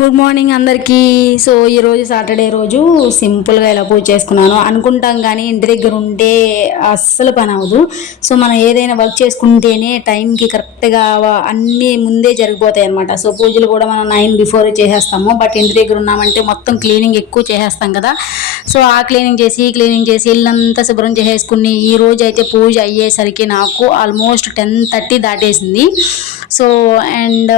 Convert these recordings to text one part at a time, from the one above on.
Good morning అందరికీ. So ఈరోజు Saturday రోజు సింపుల్గా ఇలా పూజ చేసుకున్నాను అనుకుంటాం, కానీ ఇంటి దగ్గర ఉంటే అస్సలు పని అవ్వదు. సో మనం ఏదైనా వర్క్ చేసుకుంటేనే టైంకి కరెక్ట్గా అన్నీ ముందే జరిగిపోతాయి అనమాట. సో పూజలు కూడా మనం 9 బిఫోర్ చేసేస్తాము, బట్ ఇంటి దగ్గర ఉన్నామంటే మొత్తం క్లీనింగ్ ఎక్కువ చేసేస్తాం కదా. సో ఆ క్లీనింగ్ చేసి ఇల్లంతా శుభ్రం చేసేసుకుని ఈ రోజు అయితే పూజ అయ్యేసరికి నాకు ఆల్మోస్ట్ 10:30 దాటేసింది. సో అండ్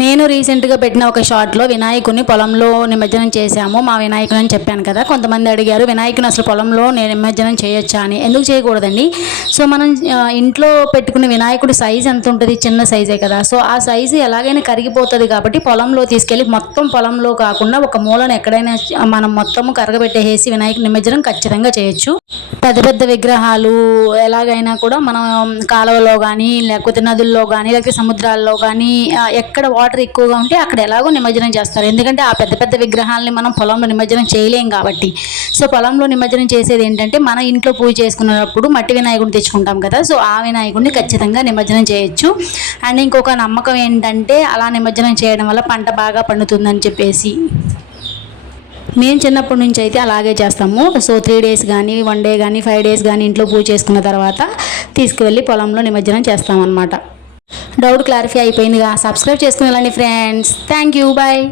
నేను రీసెంట్గా పెట్టిన ఒక షార్ట్లో వినాయకుని పొలంలో నిమజ్జనం చేశాము. మా వినాయకుని అని చెప్పాను కదా, కొంతమంది అడిగారు వినాయకుని అసలు పొలంలో నేను నిమజ్జనం చేయొచ్చా అని. ఎందుకు చేయకూడదండి? సో మనం ఇంట్లో పెట్టుకునే వినాయకుడి సైజు ఎంత ఉంటుంది? చిన్న సైజే కదా. సో ఆ సైజు ఎలాగైనా కరిగిపోతుంది కాబట్టి పొలంలో తీసుకెళ్ళి మొత్తం పొలంలో కాకుండా ఒక మూలను ఎక్కడైనా మనం మొత్తము కరగబెట్టేసి వినాయకుడి నిమజ్జనం ఖచ్చితంగా చేయొచ్చు. పెద్ద పెద్ద విగ్రహాలు ఎలాగైనా కూడా మనం కాలువలో కానీ లేకపోతే నదుల్లో కానీ లేకపోతే సముద్రాల్లో కానీ ఎక్కడ వాటర్ ఎక్కువగా ఉంటే అక్కడ ఎలాగో నిమజ్జనం చేస్తారు. ఎందుకంటే ఆ పెద్ద పెద్ద విగ్రహాలని మనం పొలంలో నిమజ్జనం చేయలేం కాబట్టి. సో పొలంలో నిమజ్జనం చేసేది ఏంటంటే మన ఇంట్లో పూజ చేసుకున్నప్పుడు మట్టి వినాయకుడిని తెచ్చుకుంటాం కదా. సో ఆ వినాయకుడిని ఖచ్చితంగా నిమజ్జనం చేయొచ్చు. అండ్ ఇంకొక నమ్మకం ఏంటంటే అలా నిమజ్జనం చేయడం వల్ల పంట బాగా పండుతుందని చెప్పేసి మేము చిన్నప్పటి నుంచి అయితే అలాగే చేస్తాము. సో 3 days కానీ 1 day కానీ 5 days కానీ ఇంట్లో పూజ చేసుకున్న తర్వాత తీసుకువెళ్ళి పొలంలో నిమజ్జనం చేస్తామన్నమాట. డౌట్ క్లారిఫై అయిపోయిందిగా. సబ్స్క్రైబ్ చేసుకుని వెళ్ళండి ఫ్రెండ్స్. Thank you, bye.